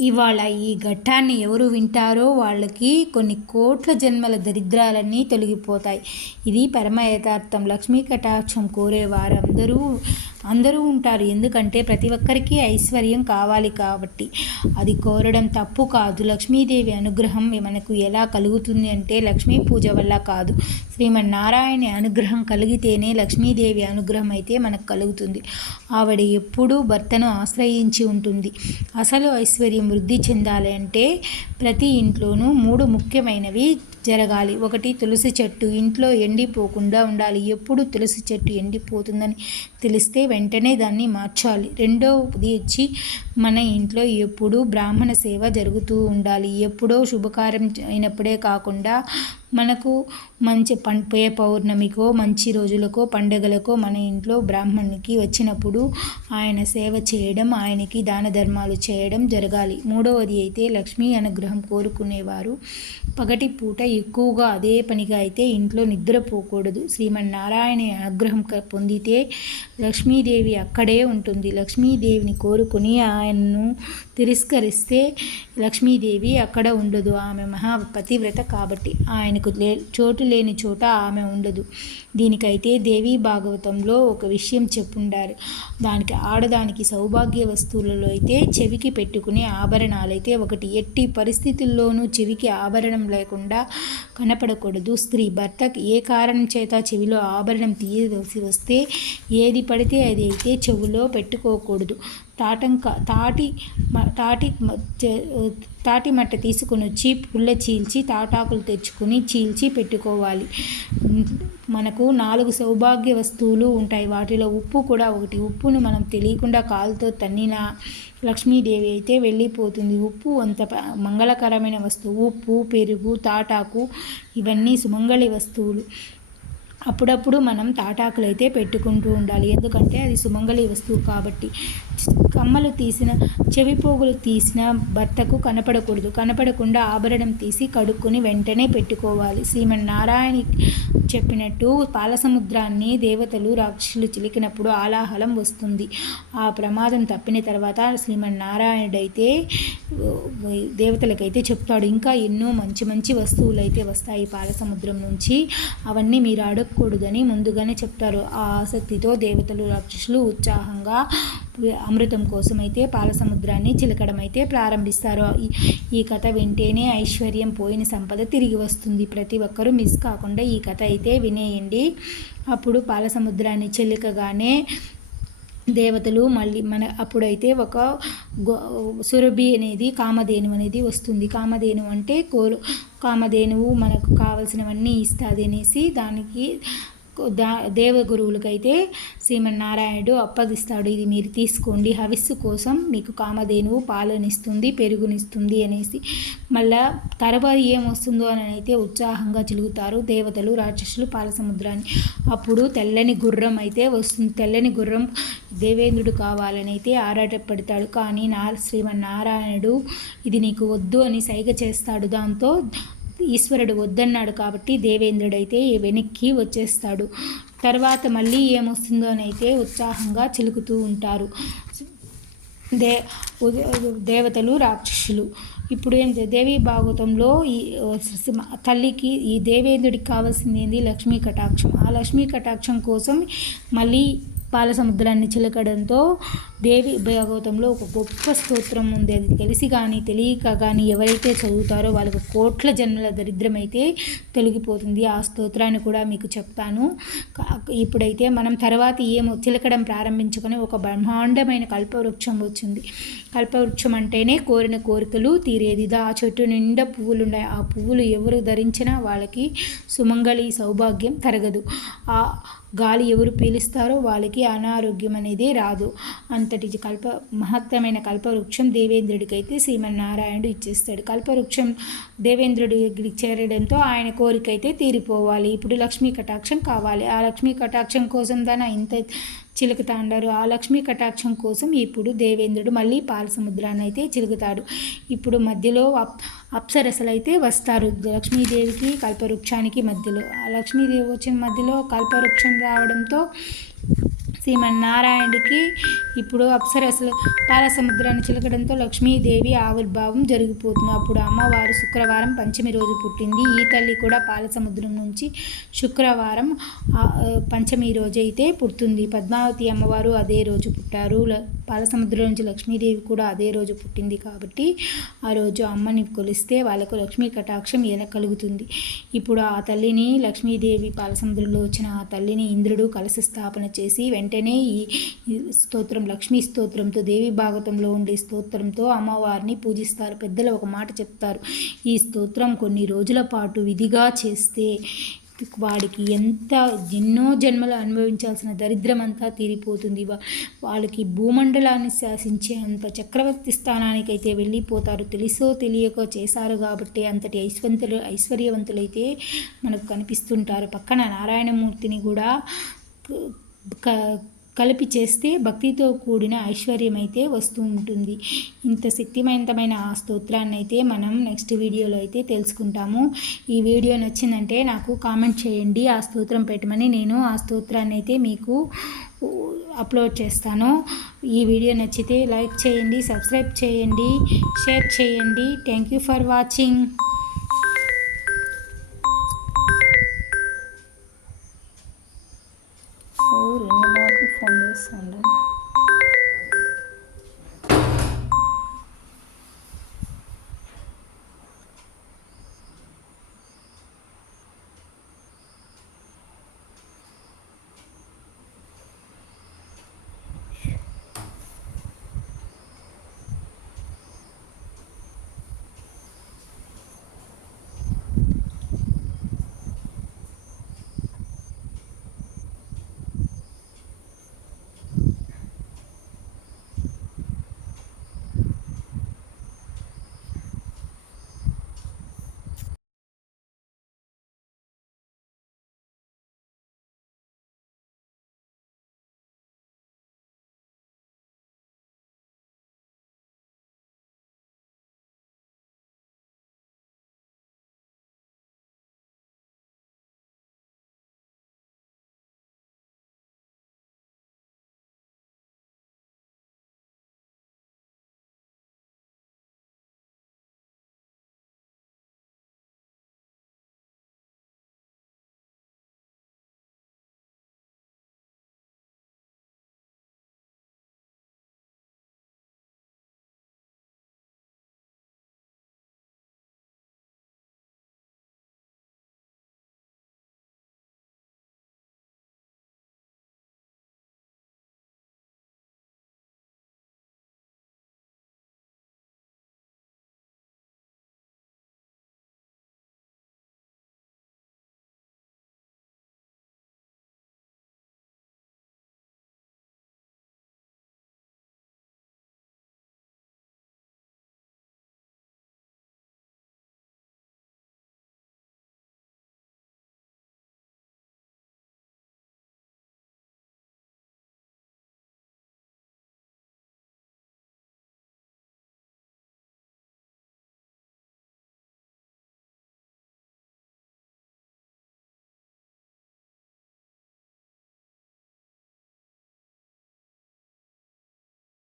ఇవాళ ఈ ఘట్టాన్ని ఎవరు వింటారో వాళ్ళకి కొన్ని కోట్ల జన్మల దరిద్రాలన్నీ తొలగిపోతాయి. ఇది పరమ యథార్థం లక్ష్మీ కటాక్షం కోరే వారందరూ అందరూ ఉంటారు. ఎందుకంటే ప్రతి ఒక్కరికి ఐశ్వర్యం కావాలి కాబట్టి. అది కోరడం తప్పు కాదు. లక్ష్మీదేవి అనుగ్రహం మనకు ఎలా కలుగుతుంది అంటే లక్ష్మీ పూజ వల్ల కాదు. శ్రీమన్నారాయణ అనుగ్రహం కలిగితేనే లక్ష్మీదేవి అనుగ్రహం అయితే మనకు కలుగుతుంది. ఆవిడ ఎప్పుడూ భర్తను ఆశ్రయించి ఉంటుంది. అసలు ఐశ్వర్యం వృద్ధి చెందాలి అంటే ప్రతి ఇంట్లోనూ మూడు ముఖ్యమైనవి జరగాలి. ఒకటి తులసి చెట్టు ఇంట్లో ఎండిపోకుండా ఉండాలి. ఎప్పుడు తులసి చెట్టు ఎండిపోతుందని తెలిస్తే వెంటనే దాన్ని మార్చాలి. రెండవది వచ్చి మన ఇంట్లో ఎప్పుడు బ్రాహ్మణ సేవ జరుగుతూ ఉండాలి. ఎప్పుడో శుభకార్యం అయినప్పుడే కాకుండా మనకు మంచి పం పే పౌర్ణమికో మంచి రోజులకో పండగలకో మన ఇంట్లో బ్రాహ్మణునికి వచ్చినప్పుడు ఆయన సేవ చేయడం ఆయనకి దాన ధర్మాలు చేయడం జరగాలి. మూడవది అయితే లక్ష్మీ అనుగ్రహం కోరుకునేవారు. పగటి పూట ఎక్కువగా అదే పనిగా అయితే ఇంట్లో నిద్రపోకూడదు. శ్రీమన్నారాయణ అనుగ్రహం పొందితే లక్ష్మీదేవి అక్కడే ఉంటుంది. లక్ష్మీదేవిని కోరుకుని ఆయన్ను తిరస్కరిస్తే లక్ష్మీదేవి అక్కడ ఉండదు. ఆమె మహాపతివ్రత కాబట్టి ఆయనకు లే చోటు లేని చోట ఆమె ఉండదు. దీనికైతే దేవీ భాగవతంలో ఒక విషయం చెప్పుండారు. దానికి ఆడదానికి సౌభాగ్య వస్తువులలో అయితే చెవికి పెట్టుకునే ఆభరణాలైతే ఒకటి. ఎట్టి పరిస్థితుల్లోనూ చెవికి ఆభరణం లేకుండా కనపడకూడదు. స్త్రీ భర్త ఏ కారణం చేత చెవిలో ఆభరణం తీయవలసి వస్తే ఏది పడితే అది అయితే చెవులో పెట్టుకోకూడదు. తాటంక తాటి తాటి తాటి మట్ట తీసుకొని వచ్చి పుల్ల చీల్చి తాటాకులు తెచ్చుకొని చీల్చి పెట్టుకోవాలి. మనకు నాలుగు సౌభాగ్య వస్తువులు ఉంటాయి. వాటిలో ఉప్పు కూడా ఒకటి. ఉప్పును మనం తెలియకుండా కాలుతో తన్నిన లక్ష్మీదేవి అయితే వెళ్ళిపోతుంది. ఉప్పు అంత మంగళకరమైన వస్తువు. ఉప్పు పెరుగు తాటాకు ఇవన్నీ సుమంగళి వస్తువులు. అప్పుడప్పుడు మనం తాటాకులు అయితే పెట్టుకుంటూ ఉండాలి. ఎందుకంటే అది సుమంగళి వస్తువు కాబట్టి కమ్మలు తీసిన చెవి పోగులు తీసిన భర్తకు కనపడకూడదు. కనపడకుండా ఆభరణం తీసి కడుక్కొని వెంటనే పెట్టుకోవాలి. శ్రీమన్నారాయణ చెప్పినట్టు పాలసముద్రాన్ని దేవతలు రాక్షసులు చిలికినప్పుడు ఆలాహలం వస్తుంది. ఆ ప్రమాదం తప్పిన తర్వాత శ్రీమన్నారాయణుడైతే దేవతలకైతే చెప్తాడు ఇంకా ఎన్నో మంచి మంచి వస్తువులు అయితే వస్తాయి పాలసముద్రం నుంచి. అవన్నీ మీరు అడగకూడదని ముందుగానే చెప్తారు. ఆ ఆసక్తితో దేవతలు రాక్షసులు ఉత్సాహంగా అమృతం కోసమైతే పాలసముద్రాన్ని చిలకడం అయితే ప్రారంభిస్తారు. ఈ కథ వింటేనే ఐశ్వర్యం పోయిన సంపద తిరిగి వస్తుంది. ప్రతి ఒక్కరూ మిస్ కాకుండా ఈ కథ అయితే వినేయండి. అప్పుడు పాలసముద్రాన్ని చిలకగానే దేవతలు మళ్ళీ మన అప్పుడైతే ఒక సురభి అనేది కామధేను అనేది వస్తుంది. కామధేను అంటే కోరు కామధేనువు మనకు కావలసినవన్నీ ఇస్తుంది అనేసి దానికి దా దేవగురువులకైతే శ్రీమన్నారాయణుడు అప్పగిస్తాడు ఇది మీరు తీసుకోండి హవిస్సు కోసం మీకు కామధేనువు పాలనిస్తుంది పెరుగునిస్తుంది అనేసి. మళ్ళా తర్వాత ఏమొస్తుందో అని అయితే ఉత్సాహంగా చిలుగుతారు దేవతలు రాక్షసులు పాలసముద్రాన్ని. అప్పుడు తెల్లని గుర్రం అయితే వస్తుంది. తెల్లని గుర్రం దేవేంద్రుడు కావాలని అయితే ఆరాటపడతాడు. కానీ నా శ్రీమన్నారాయణుడు ఇది నీకు వద్దు అని సైగ చేస్తాడు. దాంతో ఈశ్వరుడు వద్దన్నాడు కాబట్టి దేవేంద్రుడైతే వెనక్కి వచ్చేస్తాడు. తర్వాత మళ్ళీ ఏమొస్తుందోనైతే ఉత్సాహంగా చిలుకుతూ ఉంటారు. దే దేవతలు రాక్షసులు. ఇప్పుడు ఏం దేవి భాగవతంలో ఈ తల్లికి ఈ దేవేంద్రుడికి కావాల్సింది ఏంది? లక్ష్మీ కటాక్షం. ఆ లక్ష్మీ కటాక్షం కోసం మళ్ళీ పాల సముద్రాన్ని చిలకడంతో దేవి భాగవతంలో ఒక గొప్ప స్తోత్రం ఉంది. అది తెలిసి కానీ తెలియక కానీ ఎవరైతే చదువుతారో వాళ్ళకు కోట్ల జన్మల దరిద్రం అయితే తొలగిపోతుంది. ఆ స్తోత్రాన్ని కూడా మీకు చెప్తాను. ఇప్పుడైతే మనం తర్వాత ఏమో చిలకడం ప్రారంభించుకొని ఒక బ్రహ్మాండమైన కల్పవృక్షం వచ్చింది. కల్పవృక్షం అంటేనే కోరిన కోరికలు తీరేది. ఆ చెట్టు నిండా పువ్వులు ఉన్నాయి ఆ పువ్వులు ఎవరు ధరించినా వాళ్ళకి సుమంగళి సౌభాగ్యం తరగదు. ఆ గాలి ఎవరు పీలుస్తారో వాళ్ళకి అనారోగ్యం అనేది రాదు. అంతటి కల్ప మహత్తమైన కల్పవృక్షం దేవేంద్రుడికైతే శ్రీమన్నారాయణుడు ఇచ్చేస్తాడు. కల్పవృక్షం దేవేంద్రుడికి చేరడంతో ఆయన కోరిక అయితే తీరిపోవాలి. ఇప్పుడు లక్ష్మీ కటాక్షం కావాలి. ఆ లక్ష్మీ కటాక్షం కోసం దాని ఇంత చిలుకుతాండారు ఆ లక్ష్మీ కటాక్షం కోసం ఇప్పుడు దేవేంద్రుడు మళ్ళీ పాలసముద్రాన్ని అయితే చిలుకుతాడు. ఇప్పుడు మధ్యలో అప్ అప్సరసలు అయితే వస్తారు. లక్ష్మీదేవికి కల్పవృక్షానికి మధ్యలో ఆ లక్ష్మీదేవి వచ్చిన మధ్యలో కల్పవృక్షం రావడంతో శ్రీమన్నారాయణుడికి ఇప్పుడు అప్సరసలు పాలసముద్రాన్ని చిలకడంతో లక్ష్మీదేవి ఆవిర్భావం జరిగిపోతుంది. అప్పుడు అమ్మవారు శుక్రవారం పంచమి రోజు పుట్టింది. ఈ తల్లి కూడా పాలసముద్రం నుంచి శుక్రవారం పంచమి రోజు అయితే పుడుతుంది. పద్మావతి అమ్మవారు అదే రోజు పుట్టారు. పాలసముద్రం నుంచి లక్ష్మీదేవి కూడా అదే రోజు పుట్టింది కాబట్టి ఆ రోజు అమ్మని కొలిస్తే వాళ్ళకు లక్ష్మీ కటాక్షం ఏన కలుగుతుంది. ఇప్పుడు ఆ తల్లిని లక్ష్మీదేవి పాలసముద్రంలో వచ్చిన ఆ తల్లిని ఇంద్రుడు కలశ స్థాపన చేసి వెంటనే ఈ ఈ స్తోత్రం లక్ష్మీ స్తోత్రంతో దేవి భాగతంలో ఉండే స్తోత్రంతో అమ్మవారిని పూజిస్తారు. పెద్దలు ఒక మాట చెప్తారు. ఈ స్తోత్రం కొన్ని రోజుల పాటు విధిగా చేస్తే వాడికి ఎంత ఎన్నో జన్మలు అనుభవించాల్సిన దరిద్రం అంతా తీరిపోతుంది. వాళ్ళకి భూమండలాన్ని శాసించే అంత చక్రవర్తి స్థానానికైతే వెళ్ళిపోతారు. తెలుసో తెలియకో చేశారు కాబట్టి అంతటి ఐశ్వంతులు ఐశ్వర్యవంతులైతే మనకు కనిపిస్తుంటారు. పక్కన నారాయణమూర్తిని కూడా కలిపి చేస్తే భక్తితో కూడిన ఐశ్వర్యం అయితే వస్తూ ఉంటుంది. ఇంత శక్తివంతమైన ఆ స్తోత్రాన్ని అయితే మనం నెక్స్ట్ వీడియోలో అయితే తెలుసుకుంటాము. ఈ వీడియో నచ్చిందంటే నాకు కామెంట్ చేయండి. ఆ స్తోత్రం పెట్టమని నేను ఆ స్తోత్రాన్ని అయితే మీకు అప్లోడ్ చేస్తాను. ఈ వీడియో నచ్చితే లైక్ చేయండి సబ్స్క్రైబ్ చేయండి షేర్ చేయండి. Thank you for watching. Sunday.